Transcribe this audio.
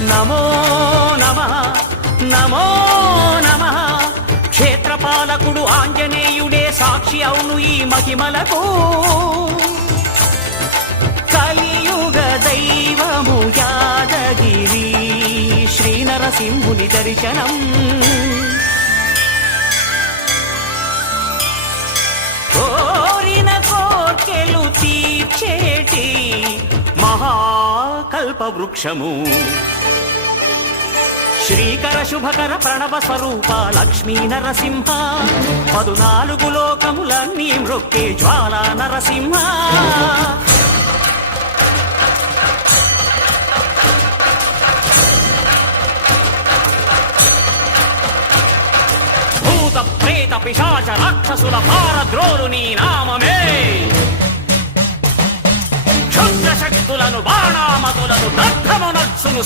నమో నమః నమో నమః. క్షేత్రపాలకుడు ఆంజనేయుడే సాక్షి అవును ఈ మహిమలకు. కలియుగ దైవము యాదగిరి శ్రీ నరసింహుని దర్శనం. కోరిన కోర్కెలు తీర్చేటి మహాకల్ప వృక్షము. శ్రీకర శుభకర ప్రణవ స్వరూప లక్ష్మీ నరసింహ. 14 లోకములన్నీ మృక్కే జ్వాలా నరసింహ. భూత ప్రేత పిశాచ రాక్షసుల పారద్రోలు నీ నామమే. క్షుద్ర శక్తులను బాణామతులను దగ్ధమునర్చును